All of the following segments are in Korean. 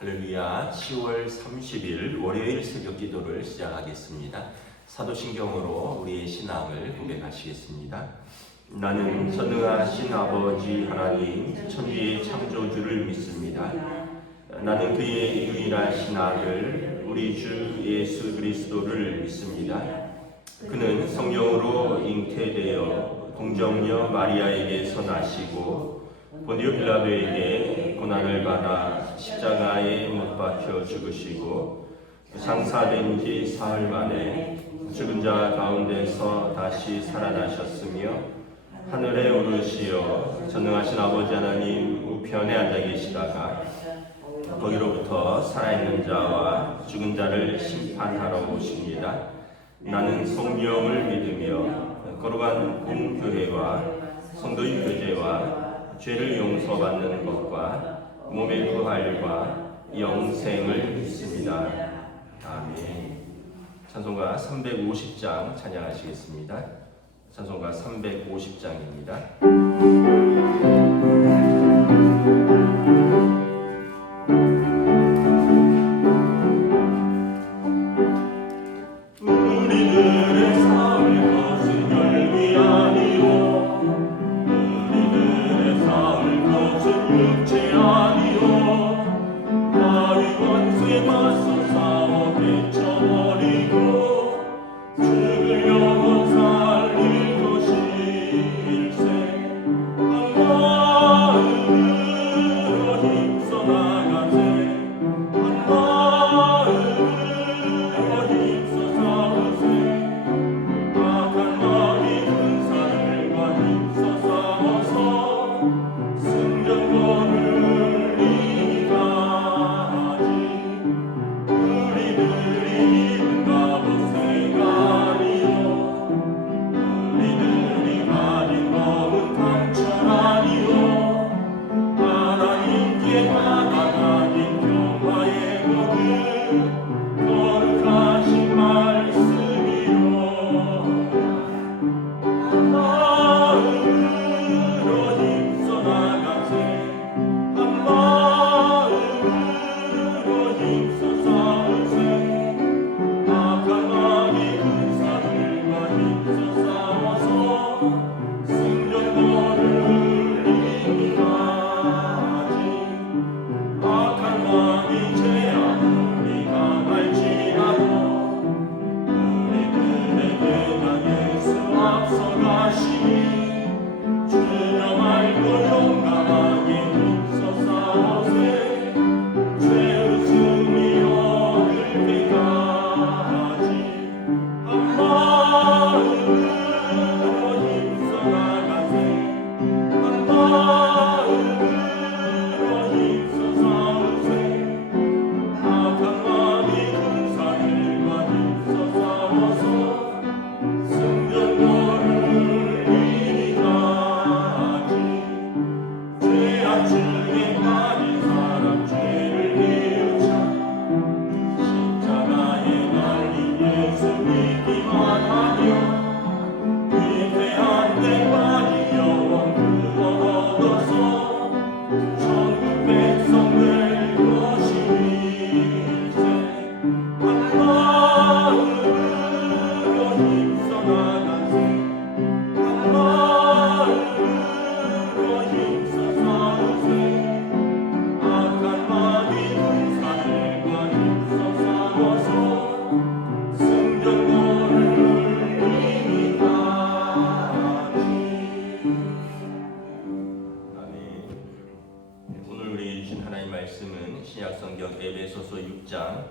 할렐루야. 10월 30일 월요일 새벽 기도를 시작하겠습니다. 사도신경으로 우리의 신앙을 고백하시겠습니다. 나는 전능하신 아버지 하나님 천지의 창조주를 믿습니다. 나는 그의 유일하신 아들 우리 주 예수 그리스도를 믿습니다. 그는 성령으로 잉태되어 동정녀 마리아에게서 나시고 본디오 빌라도에게 고난을 받아 십자가에 못 박혀 죽으시고 장사된 지 사흘 만에 죽은 자 가운데서 다시 살아나셨으며 하늘에 오르시어 전능하신 아버지 하나님 우편에 앉아 계시다가 거기로부터 살아있는 자와 죽은 자를 심판하러 오십니다. 나는 성령을 믿으며 거룩한 공교회와 성도의 교제와 죄를 용서받는 것과 몸의 부활과 영생을 믿습니다. 아멘. 찬송가 350장 찬양하시겠습니다. 찬송가 350장입니다. 신약성경 에베소서 6장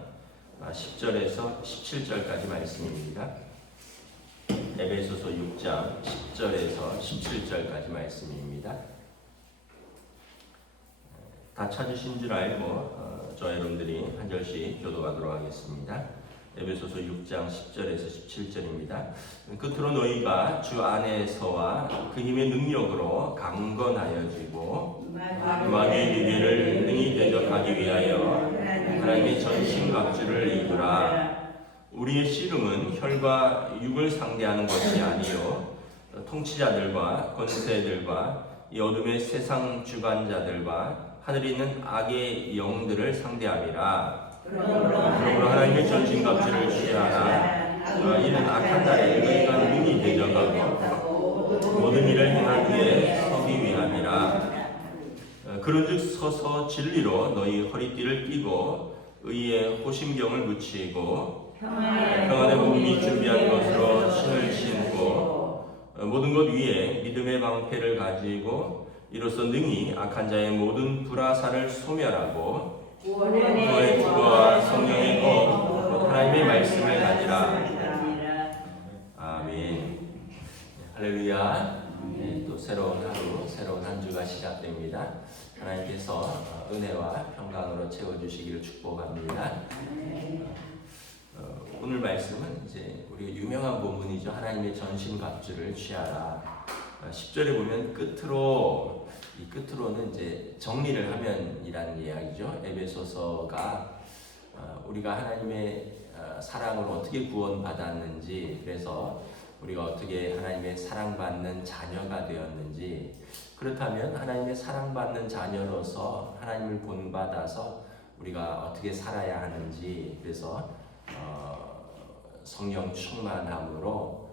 10절에서 17절까지 말씀입니다. 에베소서 6장 10절에서 17절까지 말씀입니다. 다 찾으신 줄 알고 저 여러분들이 한 절씩 교도하도록 하겠습니다. 에베소서 6장 10절에서 17절입니다. 끝으로 너희가 주 안에서와 그 힘의 능력으로 강건하여지고 마귀의 유괴를 능히 대적하기 위하여 하나님의 전신갑주를 입으라. 우리의 씨름은 혈과 육을 상대하는 것이 아니요 통치자들과 권세들과 이 어둠의 세상 주관자들과 하늘에 있는 악의 영들을 상대함이라. 그러므로 하나님의 전신 갑주를 취하라. 이는 악한 날에 너희가 능히 대적하고 모든 일을 행한 후에 서기 위함이라. 그런즉 서서 진리로 너희 허리띠를 띠고 의의 호심경을 붙이고 평안의 몸이 준비한 것으로 신을 신고 모든 것 위에 믿음의 방패를 가지고 이로써 능히 악한 자의 모든 불화살을 소멸하고 구원의 주거와 성령의 법 하나님의 말씀을 가지라. 아멘. 할렐루야. 또 새로운 하루, 새로운 한 주가 시작됩니다. 하나님께서 은혜와 평강으로 채워주시기를 축복합니다. 오늘 말씀은 이제 우리 유명한 본문이죠. 하나님의 전신 갑주를 취하라. 10절에 보면 끝으로는 이제 정리를 하면이라는 이야기죠. 에베소서가 우리가 하나님의 사랑으로 어떻게 구원받았는지, 그래서 우리가 어떻게 하나님의 사랑받는 자녀가 되었는지, 그렇다면 하나님의 사랑받는 자녀로서 하나님을 본받아서 우리가 어떻게 살아야 하는지, 그래서 성령 충만함으로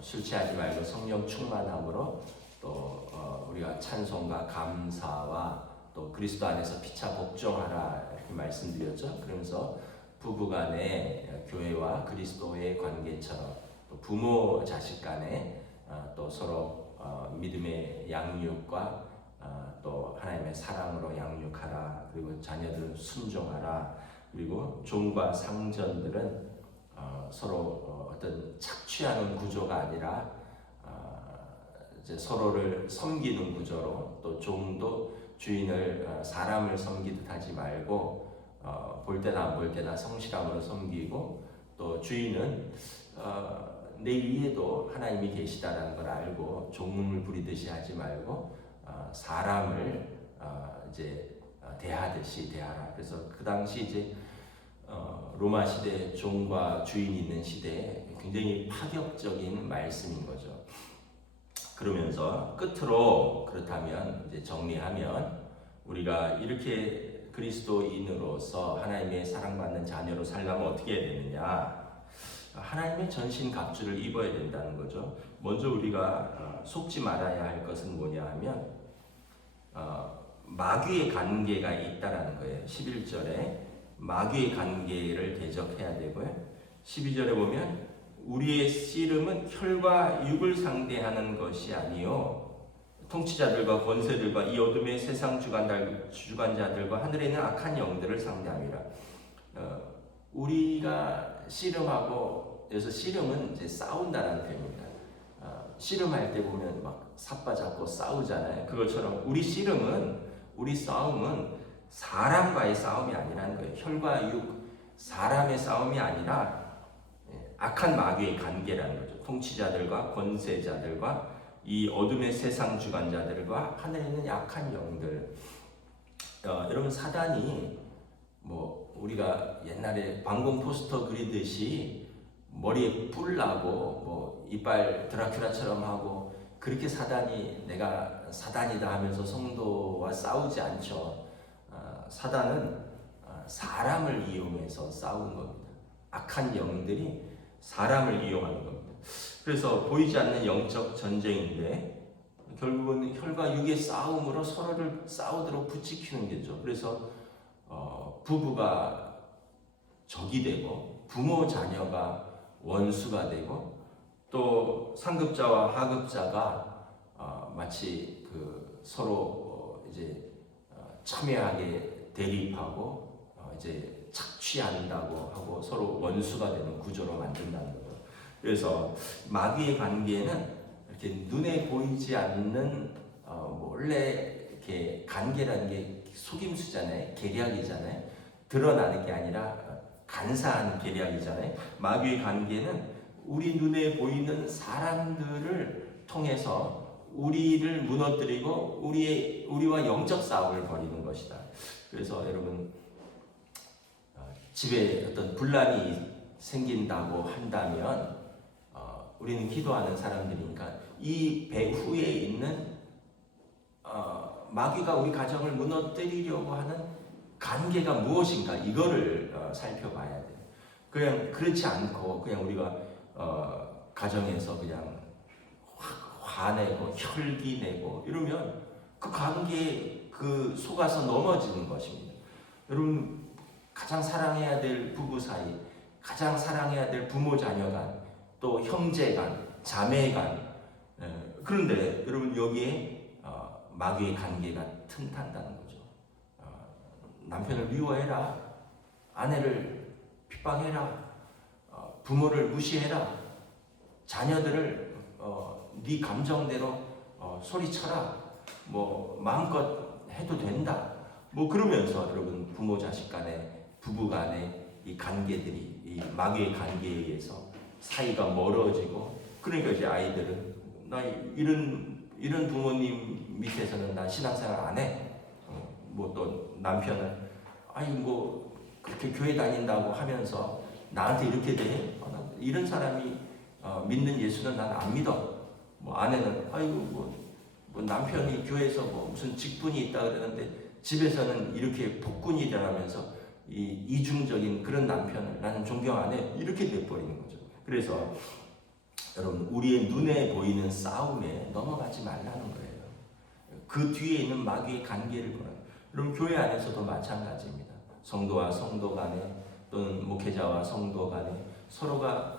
술 취하지 말고 성령 충만함으로 또 우리가 찬송과 감사와 또 그리스도 안에서 피차 복종하라 이렇게 말씀드렸죠. 그러면서 부부간의 교회와 그리스도의 관계처럼 또 부모 자식 간에 또 서로 믿음의 양육과 또 하나님의 사랑으로 양육하라. 그리고 자녀들은 순종하라. 그리고 종과 상전들은 서로 어떤 착취하는 구조가 아니라 이제 서로를 섬기는 구조로, 또 종도 주인을 사람을 섬기듯 하지 말고 볼 때나 안 볼 때나 성실함으로 섬기고, 또 주인은 내 위에도 하나님이 계시다라는 걸 알고 종을 부리듯이 하지 말고 사람을 이제 대하듯이 대하라. 그래서 그 당시 이제 로마 시대 종과 주인이 있는 시대에 굉장히 파격적인 말씀인 거죠. 그러면서 끝으로 그렇다면 이제 정리하면 우리가 이렇게 그리스도인으로서 하나님의 사랑받는 자녀로 살려면 어떻게 해야 되느냐? 하나님의 전신 갑주를 입어야 된다는 거죠. 먼저 우리가 속지 말아야 할 것은 뭐냐 하면 마귀의 관계가 있다라는 거예요. 11절에 마귀의 관계를 대적해야 되고요. 12절에 보면 우리의 씨름은 혈과 육을 상대하는 것이 아니요 통치자들과 권세들과 이 어둠의 세상 주관자들과 하늘에 있는 악한 영들을 상대함이라. 우리가 씨름하고, 여기서 씨름은 이제 싸운다는 표현입니다. 씨름할 때 보면 막 삿바잡고 싸우잖아요. 그것처럼 우리 싸움은 사람과의 싸움이 아니라는 거예요. 혈과 육, 사람의 싸움이 아니라 악한 마귀의 관계라는 거죠. 통치자들과 권세자들과 이 어둠의 세상 주관자들과 하늘에 있는 약한 영들. 여러분, 사단이 뭐 우리가 옛날에 방공 포스터 그리듯이 머리에 뿔 나고 뭐 이빨 드라큘라처럼 하고 그렇게 사단이 내가 사단이다 하면서 성도와 싸우지 않죠. 사단은 사람을 이용해서 싸우는 겁니다. 악한 영들이 사람을 이용하는 겁니다. 그래서 보이지 않는 영적 전쟁인데 결국은 혈과 육의 싸움으로 서로를 싸우도록 부추기는 거죠. 그래서 부부가 적이 되고 부모 자녀가 원수가 되고 또 상급자와 하급자가 마치 그 서로 이제 첨예하게 대립하고 이제 착취한다고 하고 서로 원수가 되는 구조로 만든다는 거죠. 그래서 마귀의 관계는 이렇게 눈에 보이지 않는 원래 이렇게 관계라는 게 속임수잖아요, 계략이잖아요. 드러나는 게 아니라 간사한 계략이잖아요. 마귀의 관계는 우리 눈에 보이는 사람들을 통해서 우리를 무너뜨리고 우리와 영적 싸움을 벌이는 것이다. 그래서 여러분, 집에 어떤 분란이 생긴다고 한다면 우리는 기도하는 사람들이니까 이 배후에 있는 마귀가 우리 가정을 무너뜨리려고 하는 관계가 무엇인가 이거를 살펴봐야 돼요. 그냥 그렇지 않고 그냥 우리가 가정에서 그냥 화내고 혈기내고 이러면 그 관계에 그 속아서 넘어지는 것입니다. 여러분 가장 사랑해야 될 부부 사이, 가장 사랑해야 될 부모 자녀 간, 또 형제 간, 자매 간, 그런데 여러분 여기에 마귀의 관계가 틈탄다는 거죠. 남편을 미워해라, 아내를 핍박해라, 부모를 무시해라, 자녀들을 네 감정대로 소리쳐라, 뭐 마음껏 해도 된다. 뭐 그러면서 여러분 부모 자식 간에 부부 간에 이 관계들이 이 마귀의 관계에 의해서 사이가 멀어지고, 그러니까 이제 아이들은 나 이런 부모님 밑에서는 나 신앙생활 안 해. 뭐 또 남편은 아이 뭐 그렇게 교회 다닌다고 하면서 나한테 이렇게 돼? 이런 사람이 믿는 예수는 난 안 믿어. 뭐 아내는 아이고 뭐 남편이 교회에서 뭐 무슨 직분이 있다 그러는데 집에서는 이렇게 폭군이 일어나면서 이 이중적인 그런 남편을 나는 존경 안 해. 이렇게 돼버리는 거죠. 그래서 여러분 우리의 눈에 보이는 싸움에 넘어가지 말라는 거예요. 그 뒤에 있는 마귀의 관계를 보는. 여러분 교회 안에서도 마찬가지입니다. 성도와 성도 간에 또는 목회자와 성도 간에 서로가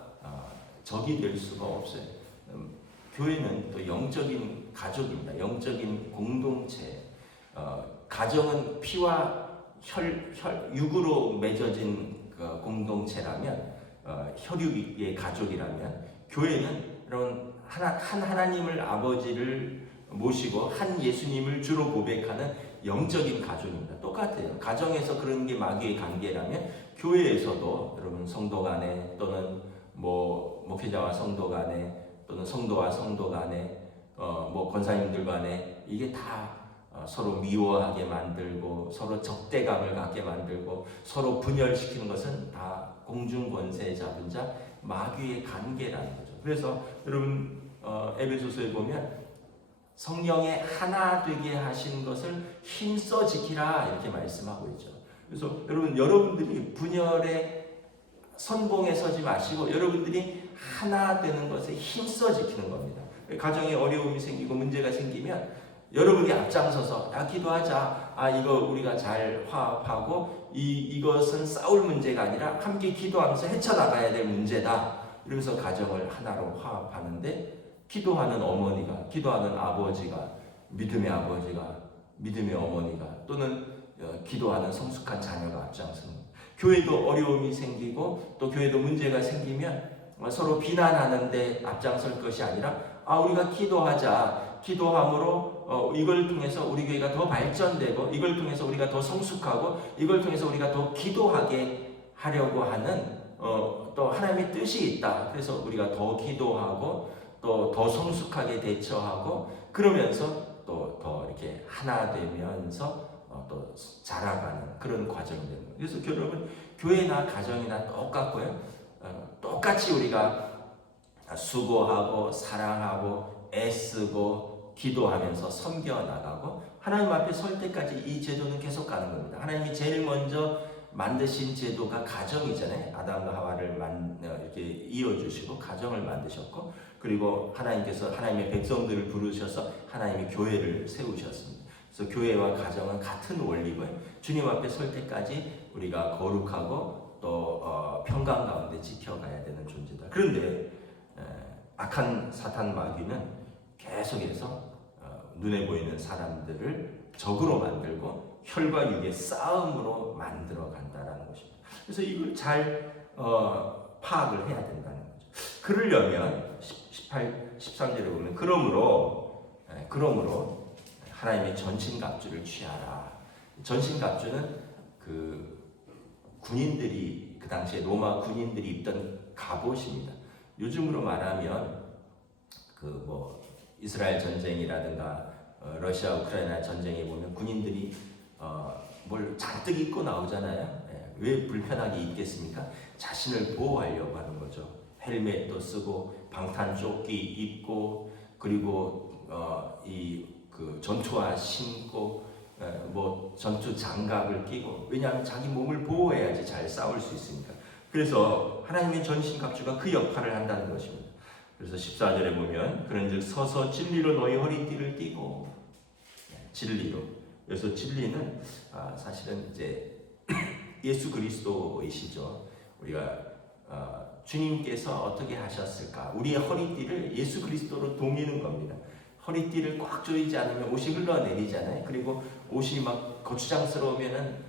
적이 될 수가 없어요. 교회는 또 영적인 가족입니다. 영적인 공동체. 가정은 피와 육으로 맺어진 공동체라면, 혈육의 가족이라면, 교회는 여러분 한 하나님을 아버지를 모시고 한 예수님을 주로 고백하는 영적인 가족입니다. 똑같아요. 가정에서 그런 게 마귀의 관계라면 교회에서도 여러분 성도 간에 또는 뭐 목회자와 성도 간에 또는 성도와 성도 간에 뭐 권사님들 간에 이게 다 서로 미워하게 만들고 서로 적대감을 갖게 만들고 서로 분열시키는 것은 다 공중권세 잡은 자 마귀의 관계라는 거죠. 그래서 여러분 에베소서에 보면 성령의 하나 되게 하신 것을 힘써 지키라 이렇게 말씀하고 있죠. 그래서 여러분들이 분열의 선봉에 서지 마시고 여러분들이 하나 되는 것에 힘써 지키는 겁니다. 가정에 어려움이 생기고 문제가 생기면 여러분이 앞장서서 기도하자. 이거 우리가 잘 화합하고 이것은 싸울 문제가 아니라 함께 기도하면서 헤쳐나가야 될 문제다. 이러면서 가정을 하나로 화합하는데 기도하는 어머니가, 기도하는 아버지가, 믿음의 아버지가, 믿음의 어머니가 또는 기도하는 성숙한 자녀가 앞장서는, 교회도 어려움이 생기고 또 교회도 문제가 생기면 서로 비난하는데 앞장설 것이 아니라 우리가 기도하자. 기도함으로 이걸 통해서 우리 교회가 더 발전되고 이걸 통해서 우리가 더 성숙하고 이걸 통해서 우리가 더 기도하게 하려고 하는 또 하나님의 뜻이 있다. 그래서 우리가 더 기도하고 또 더 성숙하게 대처하고 그러면서 또 더 이렇게 하나 되면서 또 자라가는 그런 과정이 되는 거예요. 그래서 여러분 교회나 가정이나 똑같고요. 똑같이 우리가 수고하고 사랑하고 애쓰고 기도하면서 섬겨나가고 하나님 앞에 설 때까지 이 제도는 계속 가는 겁니다. 하나님이 제일 먼저 만드신 제도가 가정이잖아요. 아담과 하와를 이렇게 이어주시고 가정을 만드셨고, 그리고 하나님께서 하나님의 백성들을 부르셔서 하나님의 교회를 세우셨습니다. 그래서 교회와 가정은 같은 원리고요. 주님 앞에 설 때까지 우리가 거룩하고 또 평강 가운데 지켜가야 되는 존재다. 그런데 악한 사탄 마귀는 계속해서 눈에 보이는 사람들을 적으로 만들고 혈과 육의 싸움으로 만들어 간다라는 것입니다. 그래서 이걸 잘 파악을 해야 된다는 거죠. 그러려면 13절에 보면 그러므로 하나님의 전신갑주를 취하라. 전신갑주는 그 군인들이 그 당시에 로마 군인들이 입던 갑옷입니다. 요즘으로 말하면 그 뭐 이스라엘 전쟁이라든가 러시아 우크라이나 전쟁에 보면 군인들이 뭘 잔뜩 입고 나오잖아요. 왜 불편하게 입겠습니까? 자신을 보호하려고 하는 거죠. 헬멧도 쓰고 방탄 조끼 입고 그리고 이 그 전투화 신고 뭐 전투 장갑을 끼고, 왜냐하면 자기 몸을 보호해야지 잘 싸울 수 있으니까. 그래서 하나님의 전신갑주가 그 역할을 한다는 것입니다. 그래서 14절에 보면 그런즉 서서 진리로 너희 허리띠를 띠고, 진리로. 그래서 진리는 사실은 이제 예수 그리스도이시죠. 우리가 주님께서 어떻게 하셨을까? 우리의 허리띠를 예수 그리스도로 동이는 겁니다. 허리띠를 꽉 조이지 않으면 옷이 흘러내리잖아요. 그리고 옷이 막 거추장스러우면은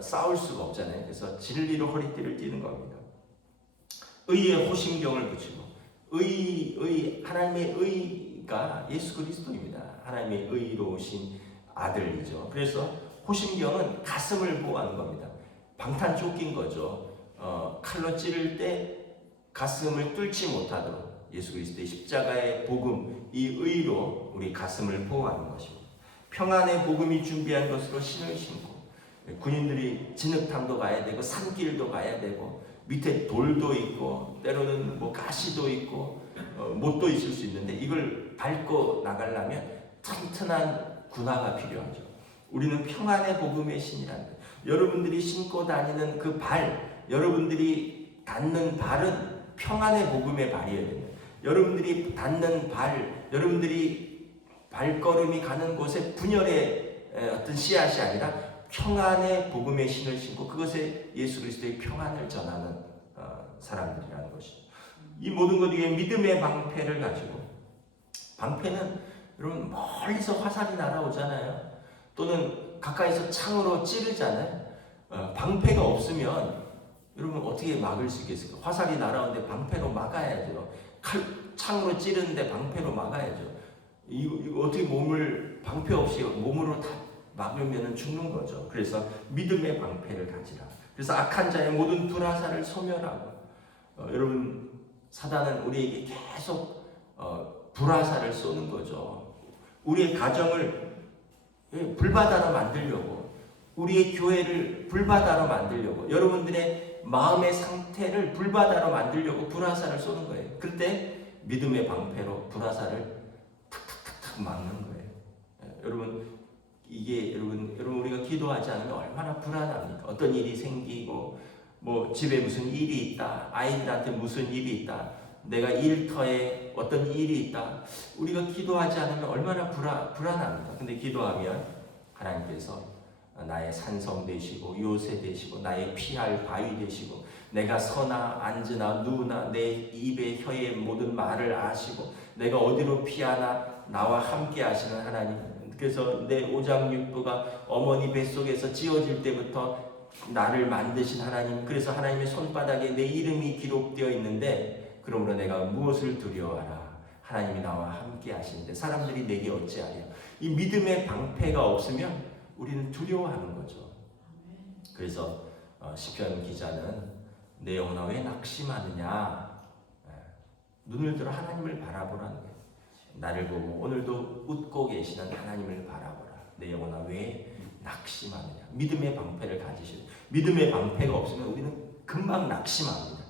싸울 수가 없잖아요. 그래서 진리로 허리띠를 띠는 겁니다. 의의 호심경을 붙이고, 하나님의 의가 예수 그리스도입니다. 하나님의 의로우신 아들이죠. 그래서 호심경은 가슴을 보호하는 겁니다. 방탄 쫓긴 거죠. 칼로 찌를 때 가슴을 뚫지 못하도록 예수 그리스도의 십자가의 복음, 이 의로 우리 가슴을 보호하는 것입니다. 평안의 복음이 준비한 것으로 신을 신고, 군인들이 진흙탕도 가야 되고 산길도 가야 되고 밑에 돌도 있고 때로는 뭐 가시도 있고 못도 있을 수 있는데, 이걸 밟고 나가려면 튼튼한 군화가 필요하죠. 우리는 평안의 복음의 신이라는 거예요. 여러분들이 신고 다니는 그 발, 여러분들이 닿는 발은 평안의 복음의 발이어야 됩니다. 여러분들이 닿는 발, 여러분들이 발걸음이 가는 곳에 분열의 어떤 씨앗이 아니라 평안의 복음의 신을 신고 그것에 예수 그리스도의 평안을 전하는 사람들이라는 것이죠. 이 모든 것 위에 믿음의 방패를 가지고, 방패는 여러분 멀리서 화살이 날아오잖아요. 또는 가까이서 창으로 찌르잖아요. 방패가 없으면 여러분 어떻게 막을 수 있겠습니까? 화살이 날아오는데 방패로 막아야죠. 창으로 찌르는데 방패로 막아야죠. 이거 어떻게 몸을 방패 없이 몸으로 다 막으면 죽는 거죠. 그래서 믿음의 방패를 가지라. 그래서 악한 자의 모든 불화살을 소멸하고, 여러분 사단은 우리에게 계속 불화살을 쏘는 거죠. 우리의 가정을 불바다로 만들려고, 우리의 교회를 불바다로 만들려고, 여러분들의 마음의 상태를 불바다로 만들려고 불화살을 쏘는 거예요. 그때 믿음의 방패로 불화살을 탁탁탁탁 막는 거예요. 여러분 여러분 우리가 기도하지 않으면 얼마나 불안합니까? 어떤 일이 생기고, 뭐 집에 무슨 일이 있다, 아이들한테 무슨 일이 있다, 내가 일터에 어떤 일이 있다. 우리가 기도하지 않으면 얼마나 불안합니다. 근데 기도하면 하나님께서 나의 산성 되시고 요새 되시고 나의 피할 바위 되시고, 내가 서나 앉으나 누우나 내 입에 혀의 모든 말을 아시고, 내가 어디로 피하나 나와 함께 하시는 하나님. 그래서 내 오장육부가 어머니 뱃속에서 지어질 때부터 나를 만드신 하나님. 그래서 하나님의 손바닥에 내 이름이 기록되어 있는데, 그러므로 내가 무엇을 두려워하라. 하나님이 나와 함께 하시는데 사람들이 내게 어찌하랴. 이 믿음의 방패가 없으면 우리는 두려워하는 거죠. 그래서 시편 기자는 내 영혼아 왜 낙심하느냐. 눈을 들어 하나님을 바라보라는 거예요. 나를 보고 오늘도 웃고 계시는 하나님을 바라보라. 내 영혼아 왜 낙심하느냐. 믿음의 방패를 가지시고, 믿음의 방패가 없으면 우리는 금방 낙심합니다.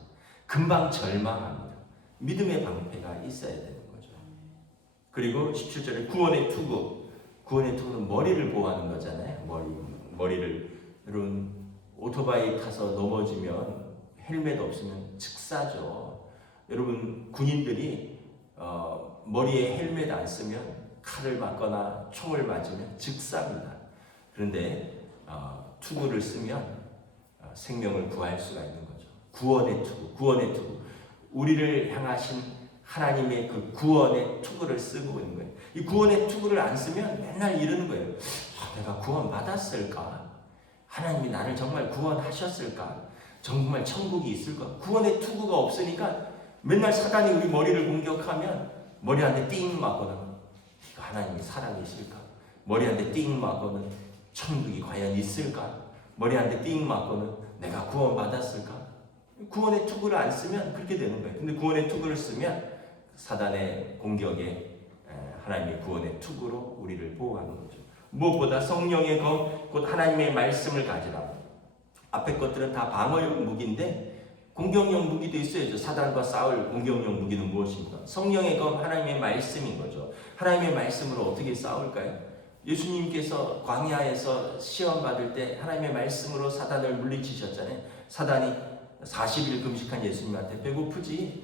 금방 절망합니다. 믿음의 방패가 있어야 되는 거죠. 그리고 17절에 구원의 투구. 구원의 투구는 머리를 보호하는 거잖아요. 머리를. 여러분 오토바이 타서 넘어지면 헬멧 없으면 즉사죠. 여러분 군인들이 머리에 헬멧 안 쓰면 칼을 맞거나 총을 맞으면 즉사입니다. 그런데 투구를 쓰면 생명을 구할 수가 있는 거죠. 구원의 투구. 우리를 향하신 하나님의 그 구원의 투구를 쓰고 있는 거예요. 이 구원의 투구를 안 쓰면 맨날 이러는 거예요. 내가 구원 받았을까? 하나님이 나를 정말 구원하셨을까? 정말 천국이 있을까? 구원의 투구가 없으니까 맨날 사단이 우리 머리를 공격하면 머리 한 대 띵 맞거나 하나님이 살아계실까? 머리 한 대 띵 맞고는 천국이 과연 있을까? 머리 한 대 띵 맞고는 내가 구원 받았을까? 구원의 투구를 안 쓰면 그렇게 되는 거예요. 근데 구원의 투구를 쓰면 사단의 공격에 하나님의 구원의 투구로 우리를 보호하는 거죠. 무엇보다 성령의 검, 곧 하나님의 말씀을 가지라. 앞에 것들은 다 방어용 무기인데 공격용 무기도 있어야죠. 사단과 싸울 공격용 무기는 무엇입니까? 성령의 검, 하나님의 말씀인 거죠. 하나님의 말씀으로 어떻게 싸울까요? 예수님께서 광야에서 시험 받을 때 하나님의 말씀으로 사단을 물리치셨잖아요. 사단이 40일 금식한 예수님한테 배고프지?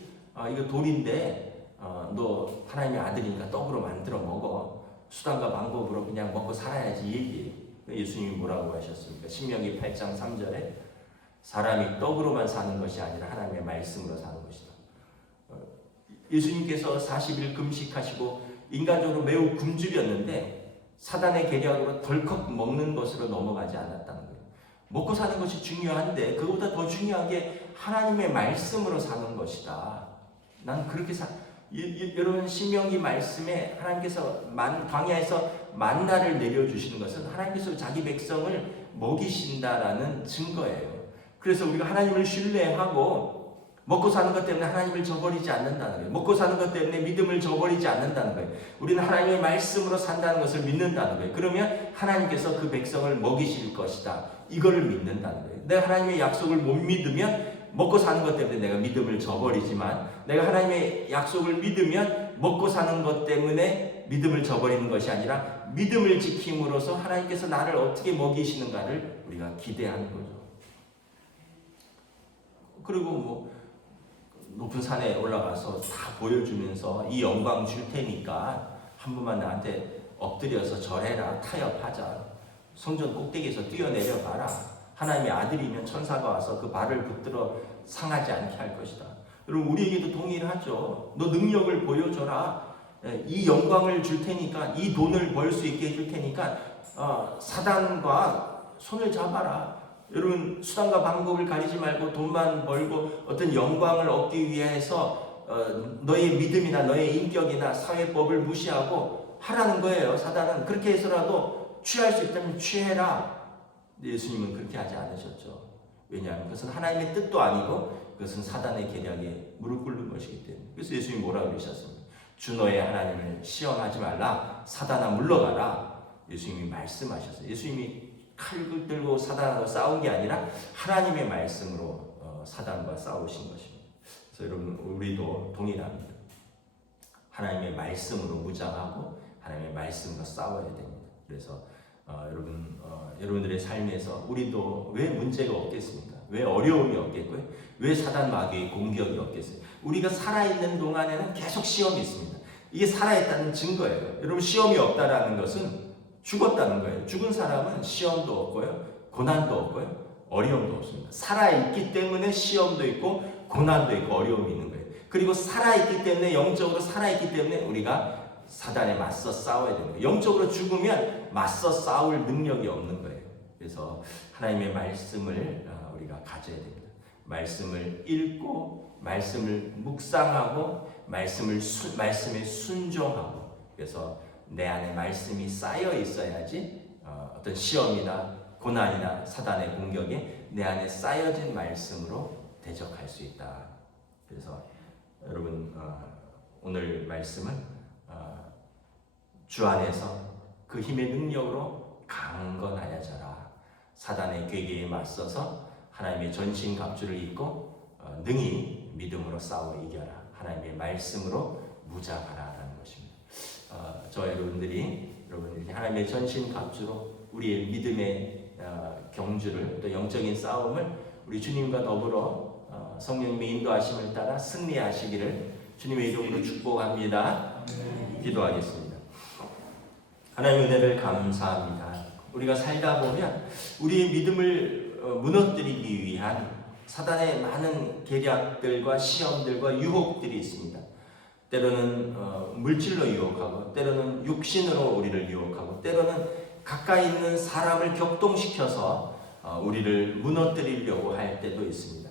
이거 돌인데 너 하나님의 아들이니까 떡으로 만들어 먹어. 수단과 방법으로 그냥 먹고 살아야지 얘기해요. 예수님이 뭐라고 하셨습니까? 신명기 8장 3절에 사람이 떡으로만 사는 것이 아니라 하나님의 말씀으로 사는 것이다. 예수님께서 40일 금식하시고 인간적으로 매우 굶주렸는데 사단의 계략으로 덜컥 먹는 것으로 넘어가지 않았다는 거예요. 먹고 사는 것이 중요한데 그것보다 더 중요한 게 하나님의 말씀으로 사는 것이다. 난 그렇게 여러분 신명기 말씀에 하나님께서 광야에서 만나를 내려주시는 것은 하나님께서 자기 백성을 먹이신다라는 증거예요. 그래서 우리가 하나님을 신뢰하고 먹고 사는 것 때문에 하나님을 저버리지 않는다는 거예요. 먹고 사는 것 때문에 믿음을 저버리지 않는다는 거예요. 우리는 하나님의 말씀으로 산다는 것을 믿는다는 거예요. 그러면 하나님께서 그 백성을 먹이실 것이다. 이거를 믿는다는 거예요. 내가 하나님의 약속을 못 믿으면 먹고 사는 것 때문에 내가 믿음을 저버리지만 내가 하나님의 약속을 믿으면 먹고 사는 것 때문에 믿음을 저버리는 것이 아니라 믿음을 지킴으로써 하나님께서 나를 어떻게 먹이시는가를 우리가 기대하는 거죠. 그리고 높은 산에 올라가서 다 보여주면서 이 영광 줄 테니까 한 번만 나한테 엎드려서 절해라, 타협하자. 성전 꼭대기에서 뛰어내려 봐라. 하나님의 아들이면 천사가 와서 그 발을 붙들어 상하지 않게 할 것이다. 여러분 우리에게도 동일하죠. 너 능력을 보여줘라. 이 영광을 줄 테니까, 이 돈을 벌 수 있게 해줄 테니까 사단과 손을 잡아라. 여러분 수단과 방법을 가리지 말고 돈만 벌고 어떤 영광을 얻기 위해서 너의 믿음이나 너의 인격이나 사회법을 무시하고 하라는 거예요. 사단은 그렇게 해서라도 취할 수 있다면 취해라. 근데 예수님은 그렇게 하지 않으셨죠. 왜냐하면 그것은 하나님의 뜻도 아니고 그것은 사단의 계략에 무릎 꿇는 것이기 때문에. 그래서 예수님이 뭐라고 그러셨습니까? 주 너의 하나님을 시험하지 말라. 사단아 물러가라. 예수님이 말씀하셨어요. 예수님이 칼을 들고 사단하고 싸운 게 아니라 하나님의 말씀으로 사단과 싸우신 것입니다. 그래서 여러분 우리도 동일합니다. 하나님의 말씀으로 무장하고 하나님의 말씀으로 싸워야 됩니다. 그래서 여러분들의 삶에서 우리도 왜 문제가 없겠습니까? 왜 어려움이 없겠고요? 왜 사단 마귀의 공격이 없겠어요? 우리가 살아있는 동안에는 계속 시험이 있습니다. 이게 살아있다는 증거예요. 여러분 시험이 없다라는 것은 죽었다는 거예요. 죽은 사람은 시험도 없고요, 고난도 없고요, 어려움도 없습니다. 살아있기 때문에 시험도 있고 고난도 있고 어려움이 있는 거예요. 그리고 살아있기 때문에 영적으로 살아있기 때문에 우리가 사단에 맞서 싸워야 되는 거예요. 영적으로 죽으면 맞서 싸울 능력이 없는 거예요. 그래서 하나님의 말씀을 우리가 가져야 됩니다. 말씀을 읽고 말씀을 묵상하고 말씀에 순종하고 그래서 내 안에 말씀이 쌓여 있어야지 어떤 시험이나 고난이나 사단의 공격에 내 안에 쌓여진 말씀으로 대적할 수 있다. 그래서 여러분 오늘 말씀은 주 안에서 그 힘의 능력으로 강건하여져라. 사단의 괴계에 맞서서 하나님의 전신갑주를 입고 능히 믿음으로 싸워 이겨라. 하나님의 말씀으로 무장하라라는 것입니다. 저와 여러분들이 하나님의 전신갑주로 우리의 믿음의 경주를 또 영적인 싸움을 우리 주님과 더불어 성령님의 인도하심을 따라 승리하시기를 주님의 이름으로 축복합니다. 기도하겠습니다. 하나님 은혜를 감사합니다. 우리가 살다 보면 우리의 믿음을 무너뜨리기 위한 사단의 많은 계략들과 시험들과 유혹들이 있습니다. 때로는 물질로 유혹하고 때로는 육신으로 우리를 유혹하고 때로는 가까이 있는 사람을 격동시켜서 우리를 무너뜨리려고 할 때도 있습니다.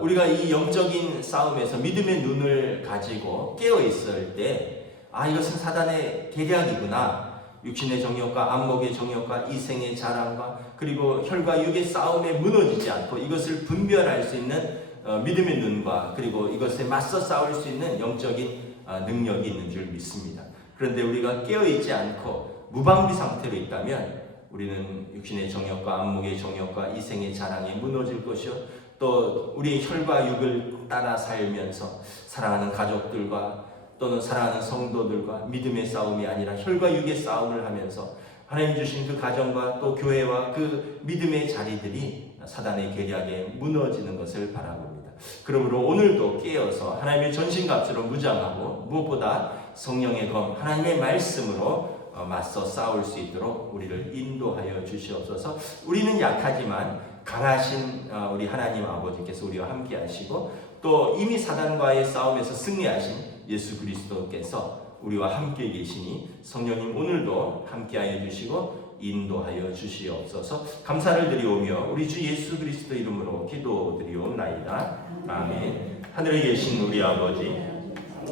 우리가 이 영적인 싸움에서 믿음의 눈을 가지고 깨어 있을 때 이것은 사단의 계략이구나. 육신의 정욕과 안목의 정욕과 이생의 자랑과 그리고 혈과 육의 싸움에 무너지지 않고 이것을 분별할 수 있는 믿음의 눈과 그리고 이것에 맞서 싸울 수 있는 영적인 능력이 있는 줄 믿습니다. 그런데 우리가 깨어있지 않고 무방비 상태로 있다면 우리는 육신의 정욕과 안목의 정욕과 이생의 자랑에 무너질 것이요 또 우리 혈과 육을 따라 살면서 사랑하는 가족들과 또는 사랑하는 성도들과 믿음의 싸움이 아니라 혈과 육의 싸움을 하면서 하나님 주신 그 가정과 또 교회와 그 믿음의 자리들이 사단의 계략에 무너지는 것을 바라봅니다. 그러므로 오늘도 깨어서 하나님의 전신갑주로 무장하고 무엇보다 성령의 검 하나님의 말씀으로 맞서 싸울 수 있도록 우리를 인도하여 주시옵소서. 우리는 약하지만 강하신 우리 하나님 아버지께서 우리와 함께 하시고 또 이미 사단과의 싸움에서 승리하신 예수 그리스도께서 우리와 함께 계시니 성령님 오늘도 함께하여 주시고 인도하여 주시옵소서. 감사를 드리오며 우리 주 예수 그리스도 이름으로 기도드리옵나이다. 아멘. 하늘에 계신 우리 아버지,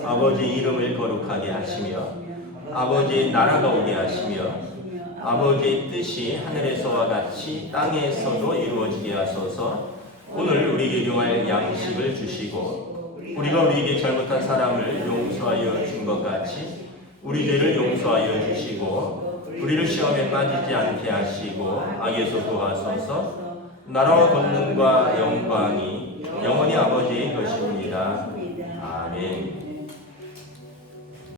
아버지 이름을 거룩하게 하시며 아버지의 나라가 오게 하시며 아버지의 뜻이 하늘에서와 같이 땅에서도 이루어지게 하소서. 오늘 우리에게 용할 양식을 주시고 우리가 우리에게 잘못한 사람을 용서하여 준 것 같이 우리 죄를 용서하여 주시고 우리를 시험에 빠지지 않게 하시고 악에서 구하소서. 나라와 권능과 영광이 영원히 아버지의 것입니다. 아멘.